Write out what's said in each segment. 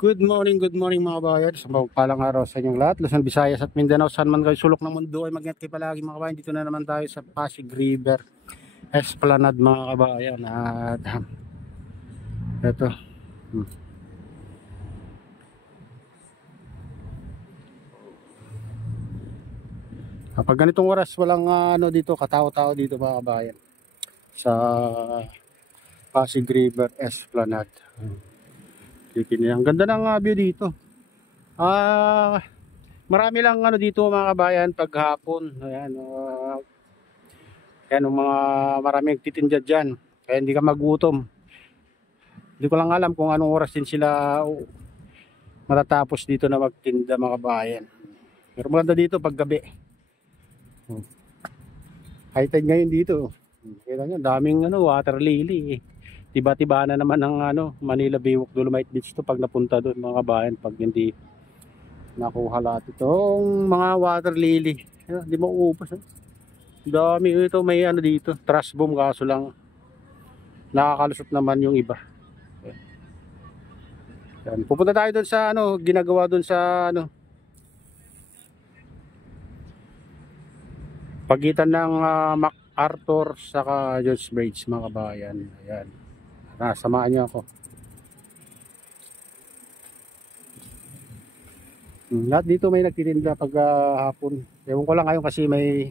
Good morning mga bayan. Sa palang araw sa inyong lahat. Luzon, Visayas at Mindanao. Saan man kayo sulok ng mundo ay mag-ingat kayo palagi mga kabayan. Dito na naman tayo sa Pasig River Esplanade mga kabayan. At ito. Kapag ganitong oras walang dito, katao-tao dito mga kabayan. Sa Pasig River Esplanade. Ang ganda ng view dito. Marami lang dito mga kabayan paghapon. Ayan, ayan mga maraming titinda diyan. Kaya hindi ka magutom. Hindi ko lang alam kung anong oras din sila matatapos dito na magtinda mga kabayan. Pero maganda dito pag gabi. High tide ngayon dito. Kaya nga daming water lily. Tiba-tiba na naman ang Manila Biwok Dolomite Beach to pag napunta doon mga kabayan, pag hindi nakuha lahat itong mga water lily. Hindi mo uubos. Dami ito, may dito, trash boom, kaso lang nakakalusot naman yung iba. Yan. Pupunta tayo doon sa ginagawa doon sa pagitan ng MacArthur saka George Bridge mga kabayan. Ayan. Samahan niyo ako. Lahat dito may nagtitinda pag hapon. Ewan ko lang ngayon kasi may,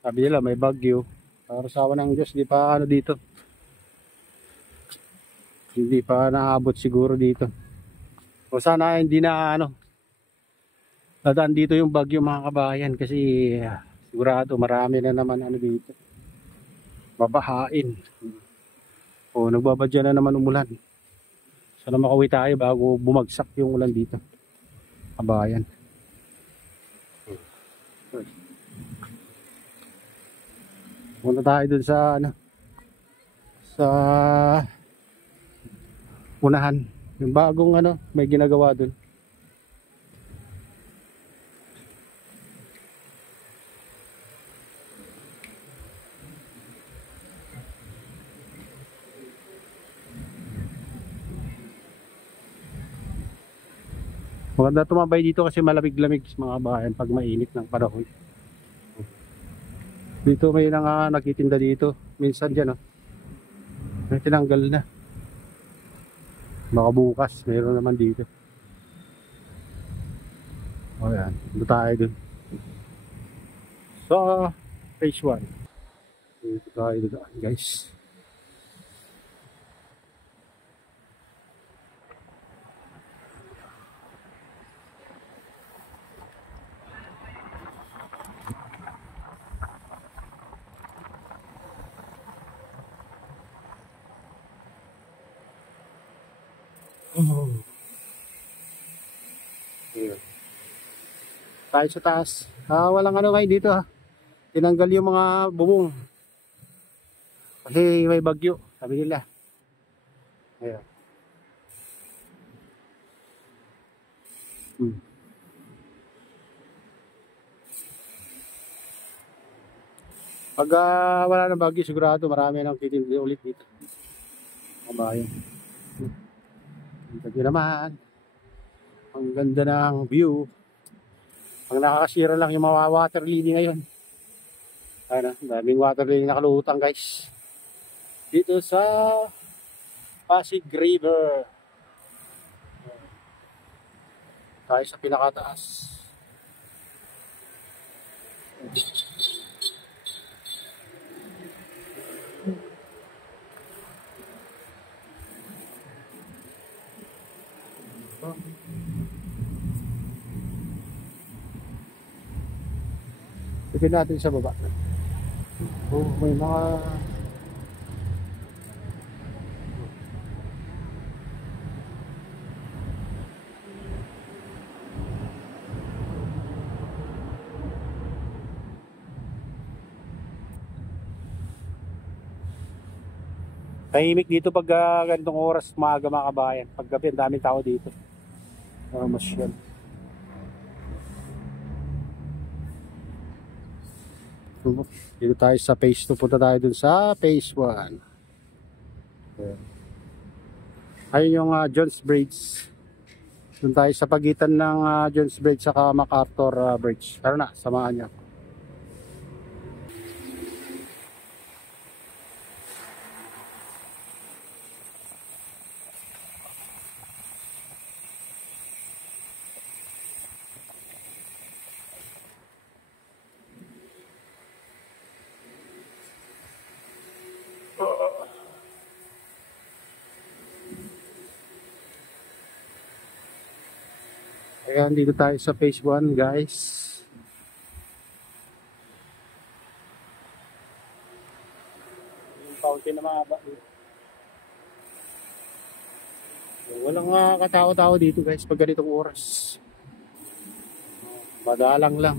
sabi nila may bagyo. Para sa awan ng Diyos, di pa dito. Hindi pa naabot siguro dito. O sana hindi na dadaan dito yung bagyo mga kabayan kasi sigurado marami na naman dito. Babahain. O nagbabadya na naman umulan. Sana makauwi tayo bago bumagsak yung ulan dito. Kabayan. Punta tayo dun sa sa unahan. Yung bagong may ginagawa dun. Maganda tumambay dito kasi malamig-lamig mga kabayan pag mainit ng panahon. Dito may nagtitinda dito. Minsan dyan may tinanggal na. Baka bukas mayroon naman dito. O yan, dito tayo dun. So, phase 1. Dito tayo dun guys. Tayo sa taas. Walang ngayon dito Tinanggal yung mga bubong. Kasi may bagyo, sabi nila. Ayan. Pag wala na bagyo, sigurado marami nang titinda ulit dito. Kabayan. Dito naman. Ang ganda ng view. Ang nakakasira lang yung mga water lily ngayon. Daming water lily nakalutang guys. Dito sa Pasig River. Tayo sa pinakataas. Tignan natin sa baba. May mga tahimik dito pag ganitong oras maaga mga kabayan. Pag gabi ang daming tao dito. Masyal. Dito tayo sa phase 2. Punta tayo dun sa phase 1. Ayun yung John's Bridge. Doon tayo sa pagitan ng Jones Bridge saka MacArthur Bridge. Tara na, samahan niyo. Ayan, dito tayo sa phase 1 guys. Yung fountain na mahaba. Walang katao-tao dito guys pag ganitong oras. Madalang lang.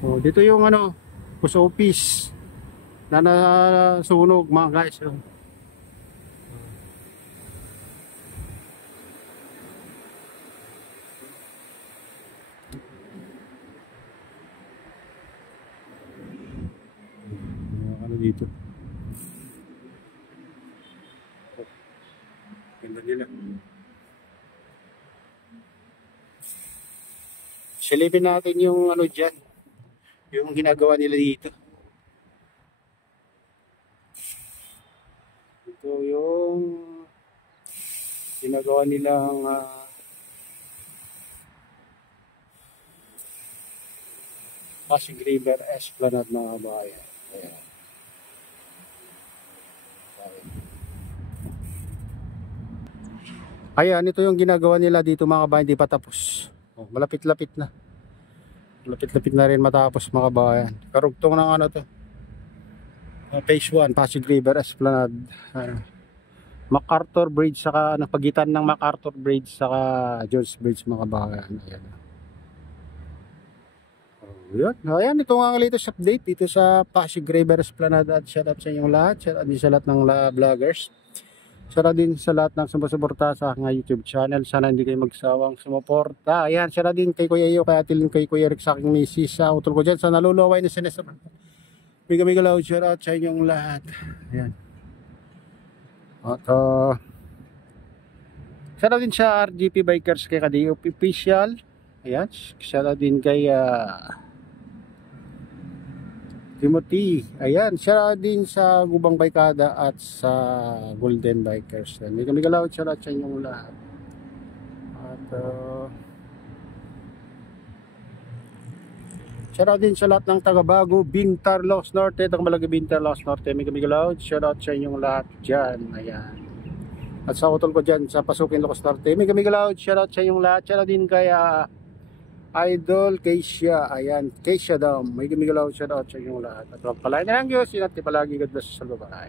Oh, dito yung post office na nasunog mga guys. Dito. Ganda nila. Silipin natin yung dyan. Yung ginagawa nila dito. Ito yung ginagawa nilang Pasig River Esplanade mga bayan. Ayan. Ayan, ito yung ginagawa nila dito mga bayan, hindi pa tapos. Oh, malapit-lapit na. Malapit-lapit na rin matapos mga bayan. Karugtong ng to. Phase 1, Pasig River Esplanade. MacArthur Bridge saka pagitan ng MacArthur Bridge saka Jones Bridge mga bayan. Ayan. Yun. Ayan, ito nga ang latest update dito sa Pasig River Esplanade at shout out sa inyong lahat. Shout out din sa lahat ng vloggers. Shout out din sa lahat ng sumusuporta sa aking YouTube channel. Sana hindi kayo magsawang sumuporta. Ayan, shout out din kay Kuya Iyo, kay Atilin, kay Kuya Eric sa aking misis. Sa utol ko dyan sa naluluway na sinesaban. Bigay loud shout out sa inyong lahat. Ayan. At shout out din sa RGP Bikers kay Kadiop Official. Ayan, shout out din kay Timothy. Ayan, siya din sa Gubang Baykada at sa Golden Bikers. May kami galawad siya lahat sa inyong lahat. At siya din sa lahat ng taga-Bago, Bintarlaos Norte, Tagmalagi Bintarlaos Norte. May kami galawad siya lahat sa inyong lahat dyan. Ayan. At sa utol ko dyan sa Pasukin Locos Norte. May kami galawad siya lahat sa inyong lahat. Siya din kaya Idol Keisha, ayan, Keisha daw. May gumigalaw siya daw sa inyong lahat. At wag palain na lang Diyos, inat palagi God bless sa babae.